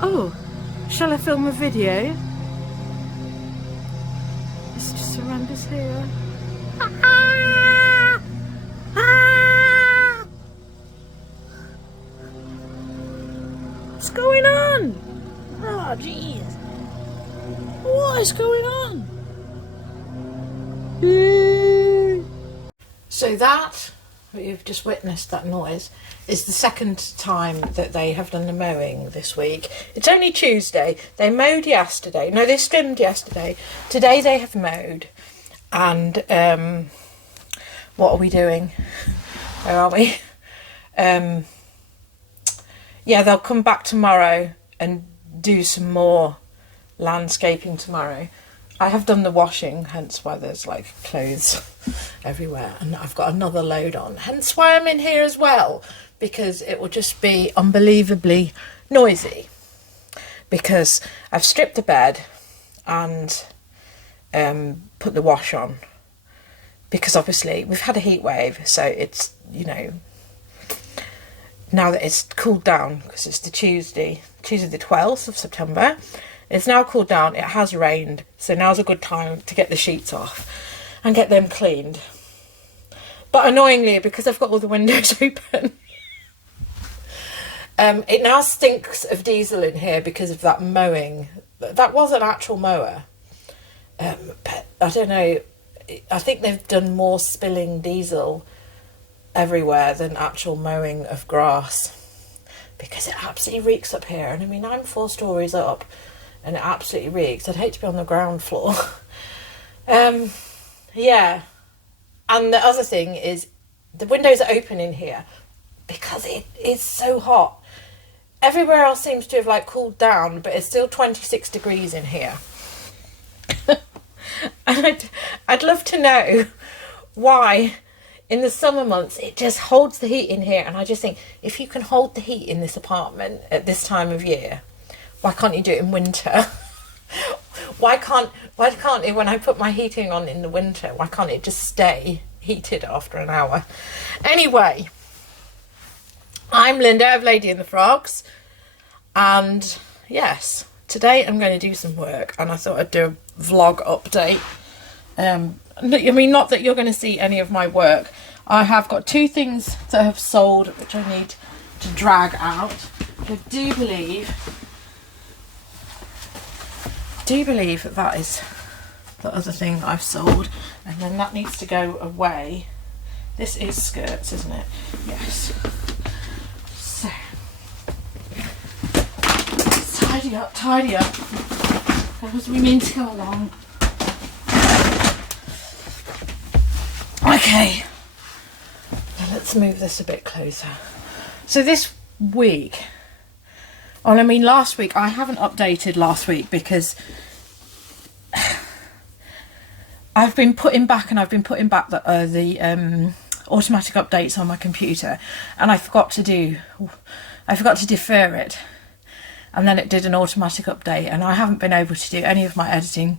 Oh, shall I film a video? It's just horrendous here. What's going on? Oh, jeez. What is going on? So that, you've just witnessed that noise, is the second time that they have done the mowing this week. It's only Tuesday. They mowed yesterday. No, they trimmed yesterday. Today they have mowed. And what are we doing? Where are we? Yeah, they'll come back tomorrow and do some more landscaping tomorrow. I have done the washing, hence why there's like clothes everywhere, and I've got another load on, hence why I'm in here as well, because it will just be unbelievably noisy, because I've stripped the bed and put the wash on, because obviously we've had a heat wave, so it's, you know, now that it's cooled down, because it's the Tuesday the 12th of September, it's now cooled down, it has rained, so now's a good time to get the sheets off and get them cleaned. But annoyingly, because I've got all the windows open, it now stinks of diesel in here because of that mowing. That was an actual mower, but I don't know, I think they've done more spilling diesel everywhere than actual mowing of grass, because it absolutely reeks up here. And I mean, I'm 4 stories up and it absolutely reeks. I'd hate to be on the ground floor. Yeah, and the other thing is the windows are open in here because it is so hot. Everywhere else seems to have like cooled down, but it's still 26 degrees in here. And I'd love to know why in the summer months it just holds the heat in here. And I just think, if you can hold the heat in this apartment at this time of year, why can't you do it in winter? Why can't it, when I put my heating on in the winter, why can't it just stay heated after an hour? Anyway, I'm Linda of Lady and the Frogs, and yes, today I'm going to do some work, and I thought I'd do a vlog update. I mean, not that you're going to see any of my work. I have got 2 things that have sold, which I need to drag out. I do believe that is the other thing that I've sold, and then that needs to go away. This is skirts, isn't it? Yes. So, tidy up, because we mean to go along. Okay, now let's move this a bit closer. So this week, I mean last week, I haven't updated last week because I've been putting back the automatic updates on my computer, and I forgot to defer it, and then it did an automatic update, and I haven't been able to do any of my editing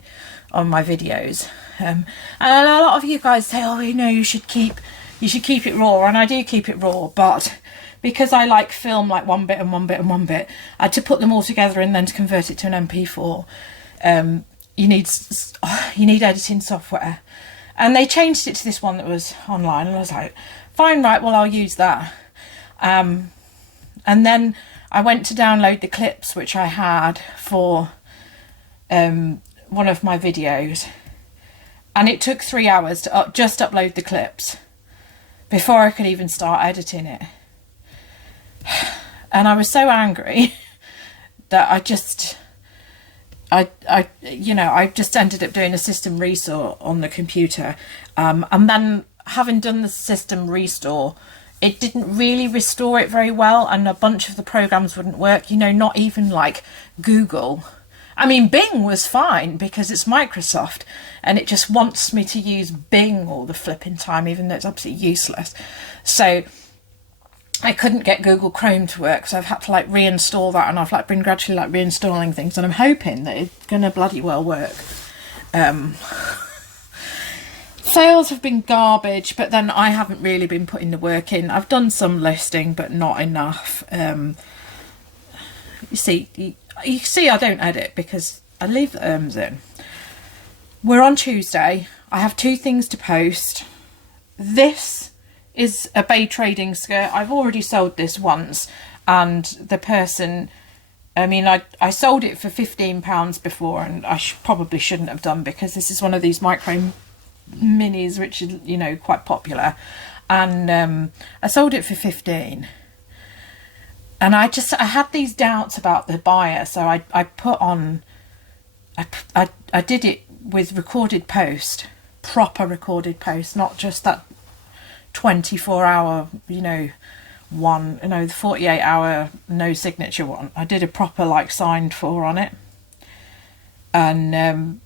on my videos. And a lot of you guys say, oh, you know, you should keep it raw, and I do keep it raw, but because I like film like one bit and one bit and one bit, I had to put them all together and then to convert it to an MP4. You need editing software, and they changed it to this one that was online, and I was like, fine, right, well, I'll use that. And then I went to download the clips which I had for one of my videos, and it took 3 hours to just upload the clips before I could even start editing it. And I was so angry that I just ended up doing a system restore on the computer, and then having done the system restore, it didn't really restore it very well, and a bunch of the programs wouldn't work, you know, not even like Google. I mean, Bing was fine because it's Microsoft, and it just wants me to use Bing all the flipping time, even though it's absolutely useless. So I couldn't get Google Chrome to work, so I've had to like reinstall that, and I've like been gradually like reinstalling things, and I'm hoping that it's gonna bloody well work. Sales have been garbage, but then I haven't really been putting the work in. I've done some listing, but not enough. You see I don't edit because I leave the in. We're on Tuesday. I have 2 things to post. This is a Bay Trading skirt. I've already sold this once, and the person, I mean, I sold it for £15 before, and I probably shouldn't have done, because this is one of these micro minis which is, you know, quite popular, and I sold it for 15. And I had these doubts about the buyer, so I put on, I did it with recorded post, proper recorded post, not just that 24-hour, you know, one, you know, the 48-hour no signature one. I did a proper, like, signed for on it, and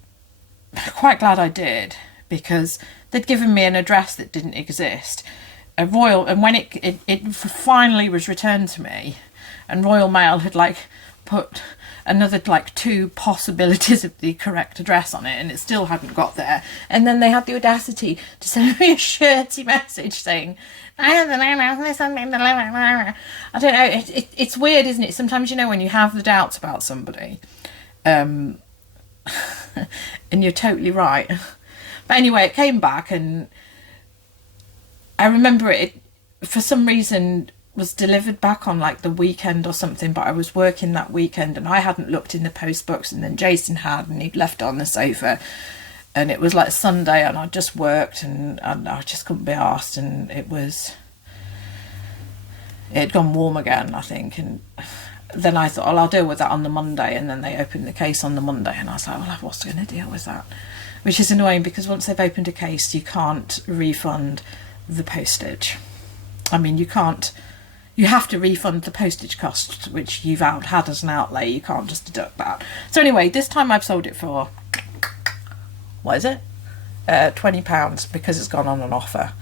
quite glad I did, because they'd given me an address that didn't exist. And when it finally was returned to me, and Royal Mail had, like, put another, like, 2 possibilities of the correct address on it, and it still hadn't got there. And then they had the audacity to send me a shirty message saying, I don't know, it's weird, isn't it? Sometimes, you know, when you have the doubts about somebody, and you're totally right. But anyway, it came back, and I remember it for some reason was delivered back on, like, the weekend or something, but I was working that weekend and I hadn't looked in the post box, and then Jason had, and he'd left it on the sofa, and it was like Sunday, and I just worked, and I just couldn't be arsed, and it had gone warm again, I think, and then I thought, well, I'll deal with that on the Monday, and then they opened the case on the Monday, and I was like, well, what's going to deal with that? Which is annoying, because once they've opened a case, you can't refund the postage. I mean, you have to refund the postage cost, which you've had as an outlay. You can't just deduct that. So anyway, this time I've sold it for, what is it? £20, because it's gone on an offer.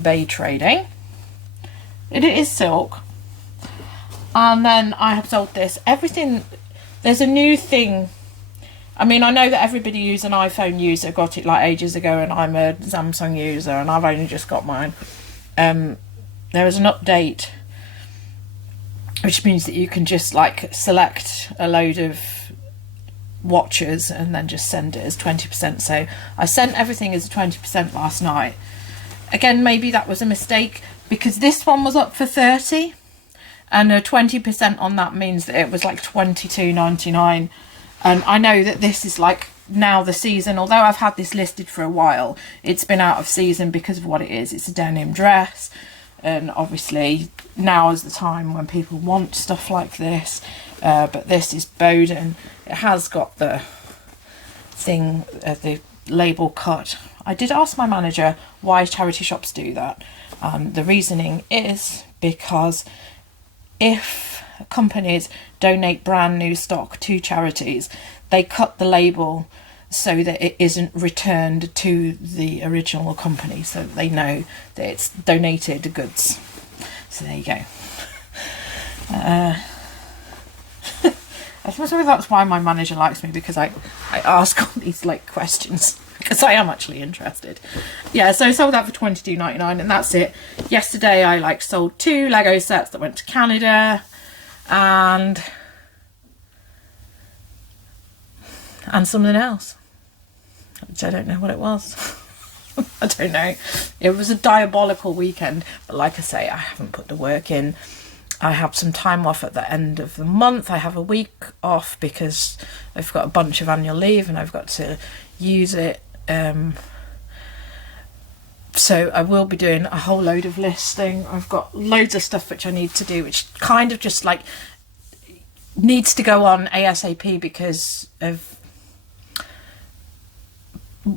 Bay Trading. It is silk. And then I have sold this. Everything, there's a new thing. I mean, I know that everybody who's an iPhone user got it like ages ago, and I'm a Samsung user, and I've only just got mine. There is an update, which means that you can just, like, select a load of watches and then just send it as 20%. So I sent everything as 20% last night. Again, maybe that was a mistake, because this one was up for 30, and a 20% on that means that it was like $22.99. And I know that this is, like, now the season. Although I've had this listed for a while, it's been out of season because of what it is. It's a denim dress, and obviously now is the time when people want stuff like this. But this is Bowden. It has got the thing, the label cut. I did ask my manager why charity shops do that. The reasoning is because if companies donate brand new stock to charities, they cut the label so that it isn't returned to the original company, so they know that it's donated goods. So there you go. I suppose that's why my manager likes me, because I ask all these, like, questions, because I am actually interested. Yeah, so I sold that for $22.99, and that's it. Yesterday I, like, sold 2 Lego sets that went to Canada, and something else, which I don't know what it was. I don't know. It was a diabolical weekend, but like I say, I haven't put the work in. I have some time off at the end of the month. I have a week off because I've got a bunch of annual leave and I've got to use it. So I will be doing a whole load of listing. I've got loads of stuff which I need to do, which kind of just, like, needs to go on ASAP because of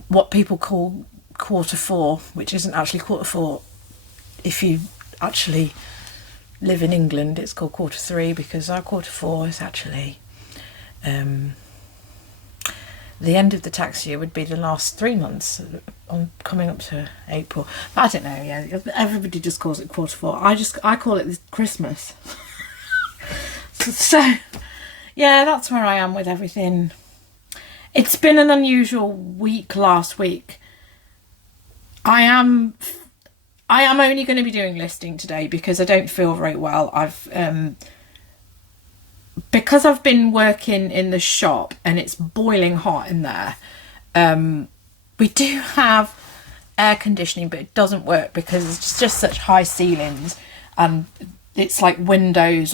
what people call Q4, which isn't actually Q4. If you actually live in England, it's called Q3, because our Q4 is actually the end of the tax year would be the last 3 months on coming up to April. But I don't know, yeah, everybody just calls it Q4. I call it Christmas. So yeah, that's where I am with everything. It's been an unusual week last week. I am only going to be doing listing today because I don't feel very well. because I've been working in the shop and it's boiling hot in there, we do have air conditioning, but it doesn't work because it's just such high ceilings, and it's like windows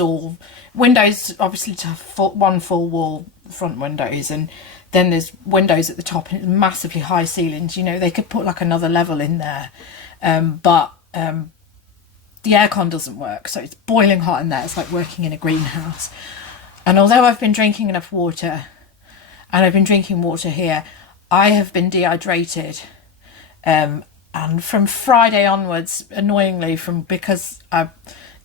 obviously to one full wall front windows, and then there's windows at the top and massively high ceilings. You know, they could put like another level in there, but the aircon doesn't work, so it's boiling hot in there. It's like working in a greenhouse. And although I've been drinking enough water, and I've been drinking water here, I have been dehydrated. And from Friday onwards, annoyingly, because I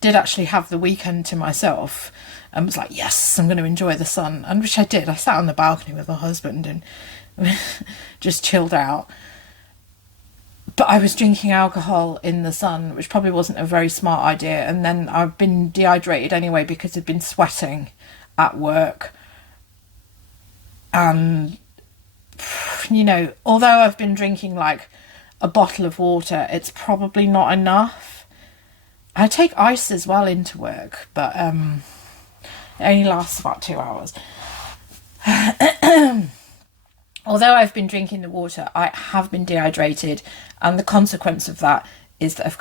did actually have the weekend to myself and was like, yes, I'm going to enjoy the sun, and which I did. I sat on the balcony with my husband and just chilled out. But I was drinking alcohol in the sun, which probably wasn't a very smart idea. And then I've been dehydrated anyway because I've been sweating at work. And, you know, although I've been drinking like a bottle of water, it's probably not enough. I take ice as well into work, but it only lasts about 2 hours. Although I've been drinking the water, I have been dehydrated, and the consequence of that is that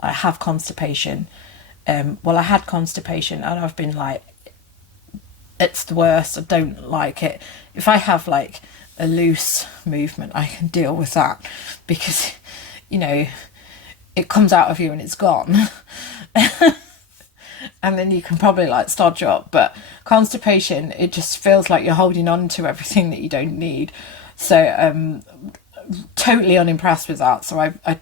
I have constipation. Well, I had constipation, and I've been like, it's the worst. I don't like it. If I have like a loose movement, I can deal with that because, you know, it comes out of you and it's gone. And then you can probably like stodge up. But constipation, it just feels like you're holding on to everything that you don't need. So totally unimpressed with that. So I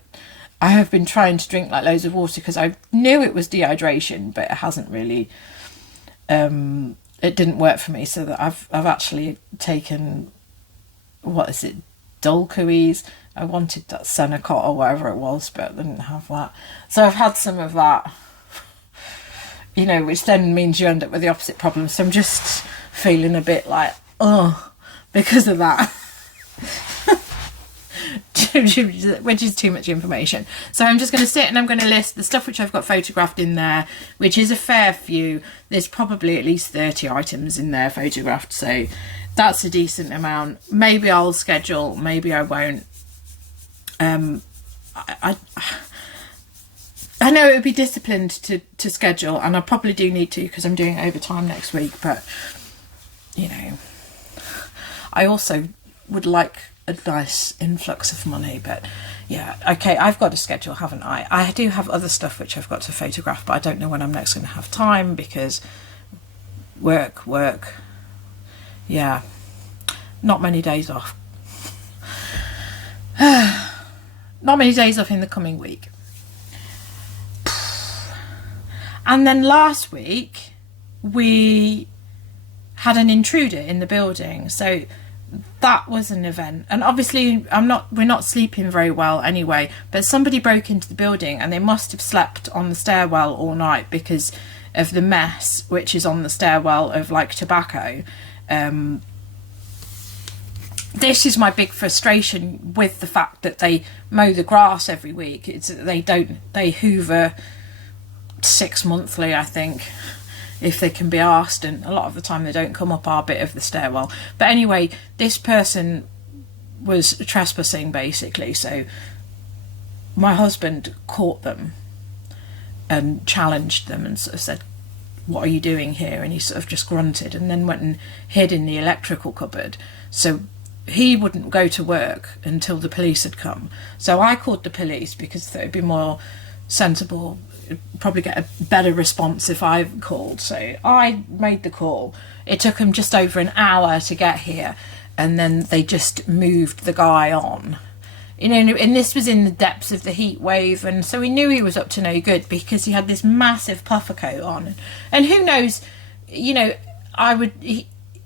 have been trying to drink like loads of water because I knew it was dehydration, but it hasn't really, it didn't work for me. So that I've actually taken, what is it, Dulquoise. I wanted that Senecot or whatever it was, but I didn't have that. So I've had some of that, you know, which then means you end up with the opposite problem. So I'm just feeling a bit like, oh, because of that. Which is too much information. So I'm just going to sit and I'm going to list the stuff which I've got photographed in there, which is a fair few. There's probably at least 30 items in there photographed, so that's a decent amount. Maybe I'll schedule, maybe I won't. I know it would be disciplined to schedule, and I probably do need to because I'm doing overtime next week, but, you know, I also would like a nice influx of money. But yeah, okay, I've got a schedule, haven't I? I do have other stuff which I've got to photograph, but I don't know when I'm next going to have time because work, yeah, not many days off. Not many days off in the coming week. And then last week we had an intruder in the building, so that was an event. And obviously we're not sleeping very well anyway, but somebody broke into the building and they must have slept on the stairwell all night because of the mess which is on the stairwell of like tobacco. This is my big frustration with the fact that they mow the grass every week. They hoover 6 monthly, I think, if they can be asked, and a lot of the time they don't come up our bit of the stairwell. But anyway, this person was trespassing basically, so my husband caught them and challenged them and sort of said, what are you doing here? And he sort of just grunted and then went and hid in the electrical cupboard. So he wouldn't go to work until the police had come. So I called the police because it would be more sensible, probably get a better response if I called. So I made the call. It took them just over an hour to get here, and then they just moved the guy on. You know, and this was in the depths of the heat wave, and so we knew he was up to no good because he had this massive puffer coat on. And who knows, you know,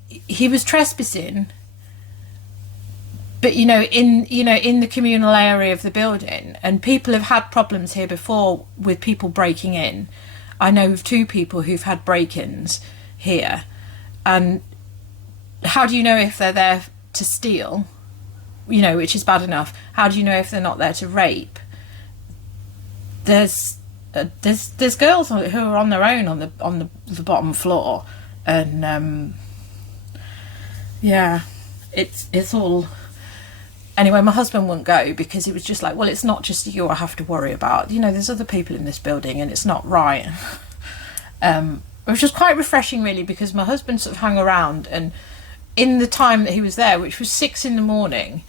he was trespassing, but in the communal area of the building, and people have had problems here before with people breaking in. I know of 2 people who've had break-ins here, and how do you know if they're there to steal, you know, which is bad enough? How do you know if they're not there to rape? There's girls who are on their own on the bottom floor, And yeah, it's all... Anyway, my husband wouldn't go because he was just like, well, it's not just you I have to worry about. You know, there's other people in this building and it's not right. Which was quite refreshing, really, because my husband sort of hung around, and in the time that he was there, which was 6 a.m,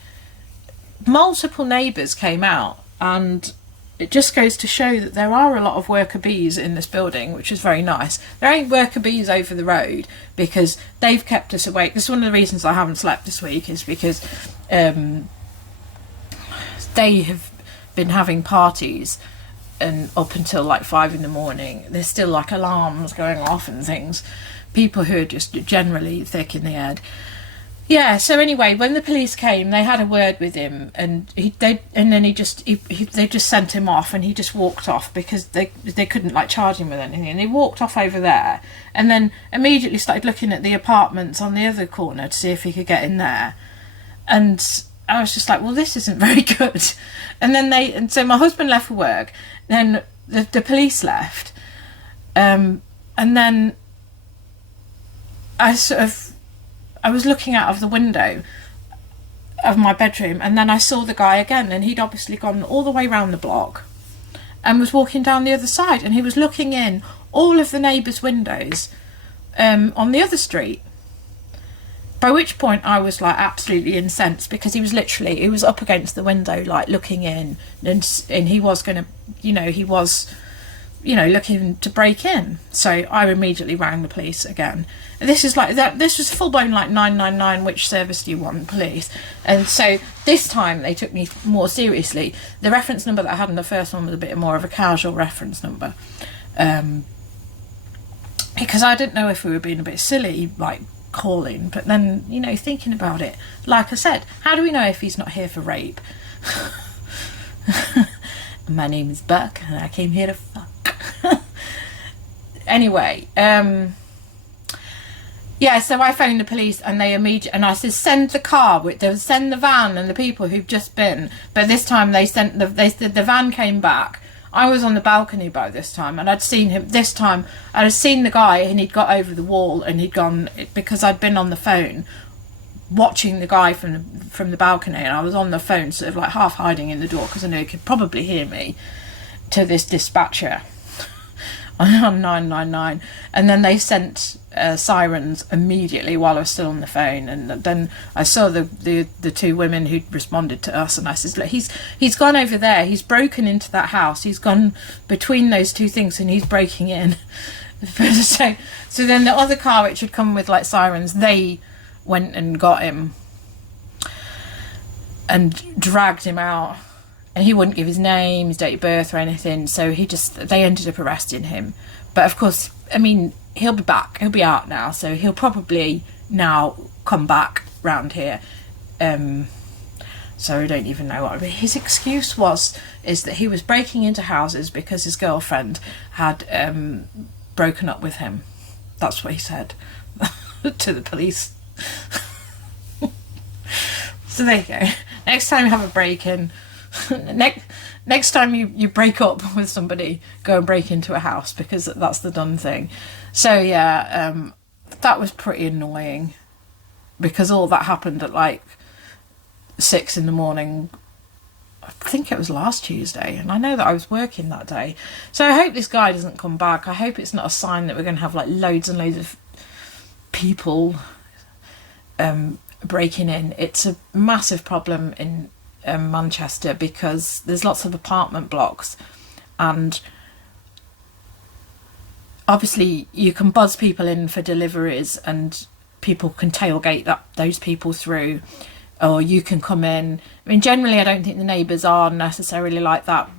multiple neighbours came out, and it just goes to show that there are a lot of worker bees in this building, which is very nice. There ain't worker bees over the road because they've kept us awake. This is one of the reasons I haven't slept this week, is because they have been having parties, and up until like 5 a.m, there's still like alarms going off and things. People who are just generally thick in the head. Yeah, so anyway, when the police came, they had a word with him, and they just sent him off, and he just walked off because they couldn't like charge him with anything. And they walked off over there, and then immediately started looking at the apartments on the other corner to see if he could get in there. And I was just like, well, this isn't very good. And so my husband left for work, then the police left, and then I was looking out of the window of my bedroom, and then I saw the guy again, and he'd obviously gone all the way round the block and was walking down the other side, and he was looking in all of the neighbours' windows on the other street. By which point I was like absolutely incensed, because he was up against the window, like looking in, and he was going to, looking to break in. So I immediately rang the police again. This is like that. This was full blown like 999. Which service do you want, police? And so this time they took me more seriously. The reference number that I had in the first one was a bit more of a casual reference number, because I didn't know if we were being a bit silly, like calling. But then, thinking about it, like I said, how do we know if he's not here for rape? My name is Buck, and I came here to fuck. Anyway, yeah, so I phoned the police, and they immediately, and I said, send the car, send the van and the people who've just been. But this time they said the van came back. I was on the balcony by this time, and I'd seen him. This time I'd seen the guy, and he'd got over the wall, and he'd gone, because I'd been on the phone watching the guy from the balcony, and I was on the phone sort of like half hiding in the door because I knew he could probably hear me, to this dispatcher on 999. And then they sent sirens immediately while I was still on the phone, and then I saw the two women who'd responded to us, and I said, look, he's gone over there, he's broken into that house, he's gone between those two things, and he's breaking in. so then the other car, which had come with like sirens, they went and got him and dragged him out, and he wouldn't give his name, his date of birth or anything, so they ended up arresting him. But of course, I mean, he'll be back, he'll be out now, so he'll probably now come back round here. So I don't even know what his excuse is that he was breaking into houses because his girlfriend had broken up with him. That's what he said to the police. So there you go. Next time you have a break-in, next time you break up with somebody, go and break into a house, because that's the done thing. So yeah, that was pretty annoying, because all that happened at like 6 a.m. I think it was last Tuesday, and I know that I was working that day. So I hope this guy doesn't come back. I hope it's not a sign that we're going to have like loads and loads of people breaking in. It's a massive problem in Manchester, because there's lots of apartment blocks, and obviously you can buzz people in for deliveries, and people can tailgate those people through, or you can come in. I mean, generally I don't think the neighbours are necessarily like that,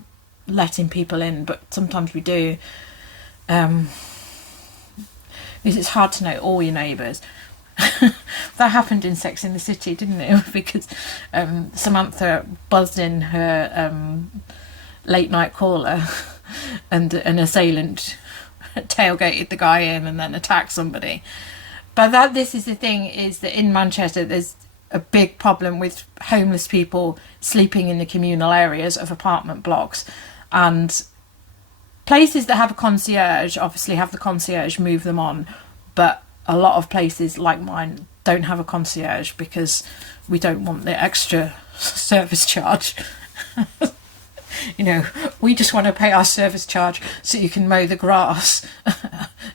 letting people in, but sometimes we do, because it's hard to know all your neighbours. That happened in Sex in the City, didn't it? Because Samantha buzzed in her late night caller, and an assailant tailgated the guy in and then attacked somebody. But this is the thing, is that in Manchester there's a big problem with homeless people sleeping in the communal areas of apartment blocks, and places that have a concierge obviously have the concierge move them on, but a lot of places like mine don't have a concierge because we don't want the extra service charge. You know, we just want to pay our service charge so you can mow the grass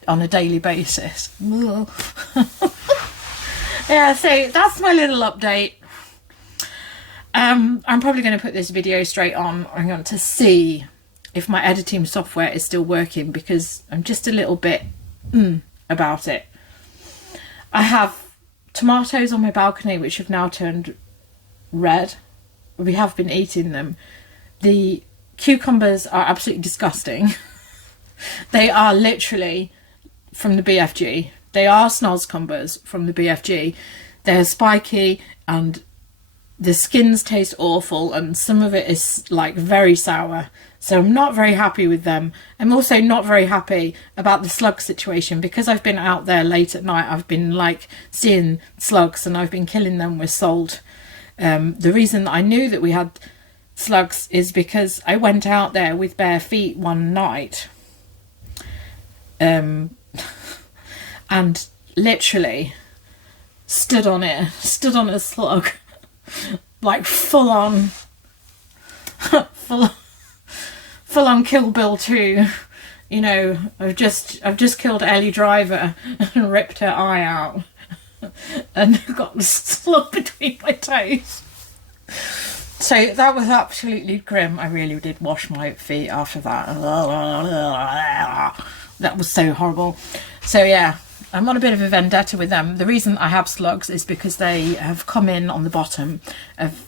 on a daily basis. Yeah, so that's my little update. I'm probably going to put this video straight on. I'm going to see if my editing software is still working because I'm just a little bit about it. I have tomatoes on my balcony which have now turned red. We have been eating them. The cucumbers are absolutely disgusting. They are literally from the BFG. They are snozcumbers from the BFG. They're spiky and the skins taste awful and some of it is like very sour. So I'm not very happy with them. I'm also not very happy about the slug situation because I've been out there late at night. I've been like seeing slugs and I've been killing them with salt. The reason that I knew that we had slugs is because I went out there with bare feet one night and literally stood on a slug, like full on Kill Bill 2. You know, I've just killed Ellie Driver and ripped her eye out and got the slug between my toes. So that was absolutely grim. I really did wash my feet after that. That was so horrible. So yeah, I'm on a bit of a vendetta with them. The reason I have slugs is because they have come in on the bottom of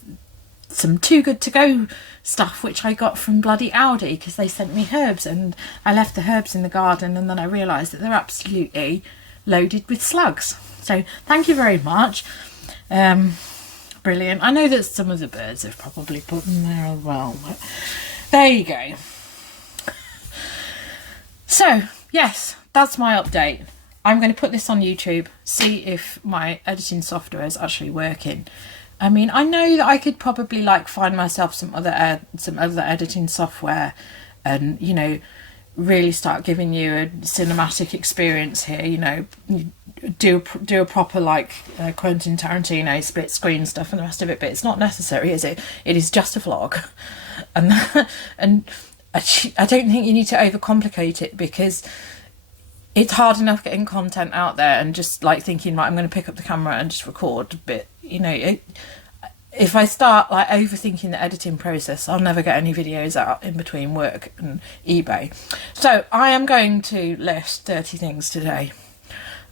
some Too Good To Go stuff which I got from bloody Aldi because they sent me herbs and I left the herbs in the garden and then I realised that they're absolutely loaded with slugs. So thank you very much. Brilliant. I know that some of the birds have probably put them there as well, but there you go. So yes, that's my update. I'm going to put this on YouTube, see if my editing software is actually working. I mean, I know that I could probably like find myself some other editing software and, you know, really start giving you a cinematic experience here, you know, do a proper like Quentin Tarantino split screen stuff and the rest of it, but it's not necessary, is it? It is just a vlog. And I don't think you need to overcomplicate it because it's hard enough getting content out there and just like thinking, right, I'm going to pick up the camera and just record. But, you know, if I start like overthinking the editing process, I'll never get any videos out in between work and eBay. So I am going to list 30 things today,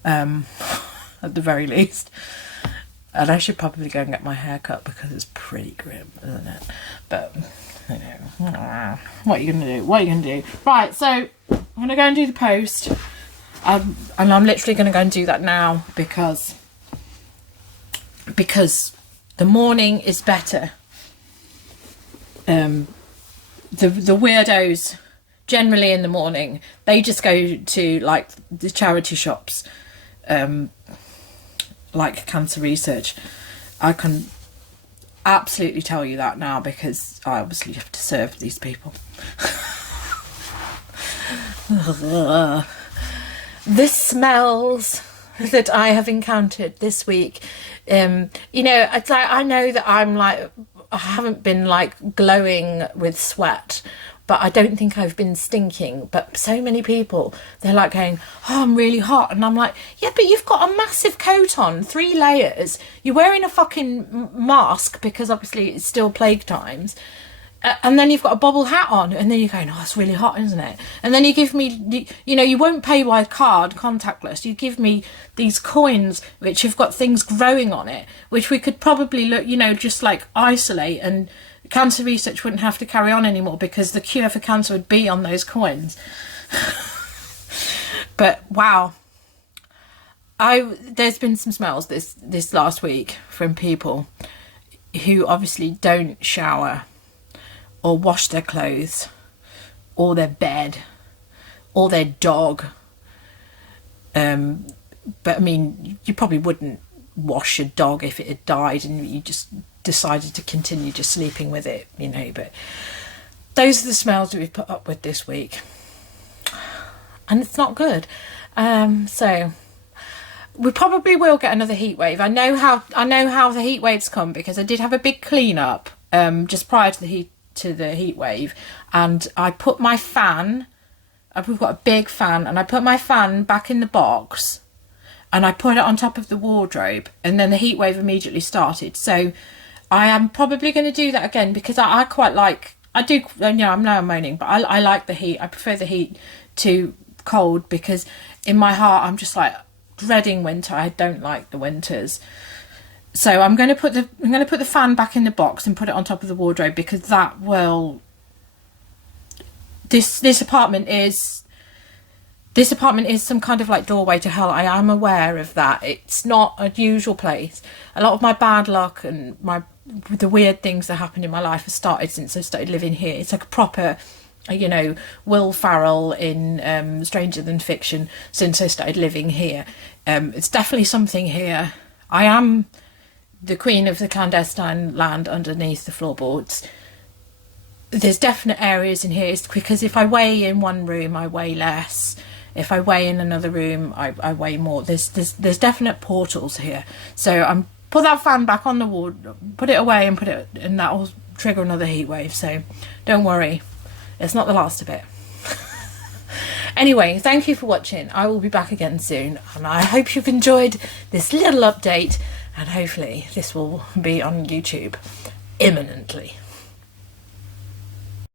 at the very least. And I should probably go and get my hair cut because it's pretty grim, isn't it? But, you know, what are you going to do? What are you going to do? Right, so I'm going to go and do the post. And I'm literally going to go and do that now because the morning is better. The weirdos generally in the morning, they just go to like the charity shops, like cancer research. I can absolutely tell you that now because I obviously have to serve these people. The smells that I have encountered this week, you know, it's like I know that I haven't been like glowing with sweat, but I don't think I've been stinking. But so many people, they're like going, oh, I'm really hot, and I'm like, yeah, but you've got a massive coat on, 3 layers, you're wearing a fucking mask because obviously it's still plague times. And then you've got a bobble hat on and then you're going, oh, it's really hot, isn't it? And then you give me, you know, you won't pay by card, contactless. You give me these coins which have got things growing on it, which we could probably look, you know, just like isolate, and cancer research wouldn't have to carry on anymore because the cure for cancer would be on those coins. But wow. There's been some smells this last week from people who obviously don't shower or wash their clothes, or their bed, or their dog. But I mean, you probably wouldn't wash a dog if it had died and you just decided to continue just sleeping with it, you know. But those are the smells that we've put up with this week. And it's not good. So we probably will get another heat wave. I know how the heat waves come, because I did have a big clean up just prior to the heat wave, and I put my fan. We've got a big fan, and I put my fan back in the box, and I put it on top of the wardrobe, and then the heat wave immediately started. So I am probably going to do that again, because I quite like. I do. You know, I'm now moaning, but I like the heat. I prefer the heat to cold, because in my heart I'm just like dreading winter. I don't like the winters. So I'm going to put the fan back in the box and put it on top of the wardrobe, because that will. This apartment is some kind of like doorway to hell. I am aware of that. It's not a usual place. A lot of my bad luck and the weird things that happened in my life have started since I started living here. It's like a proper, you know, Will Ferrell in Stranger Than Fiction since I started living here. It's definitely something here. I am the queen of the clandestine land underneath the floorboards. There's definite areas in here. It's because if I weigh in one room, I weigh less. If I weigh in another room, I weigh more. There's definite portals here. So I'm put that fan back on the wall, put it away, and that will trigger another heat wave. So don't worry, it's not the last of it. Anyway, thank you for watching. I will be back again soon, and I hope you've enjoyed this little update, and hopefully this will be on YouTube imminently.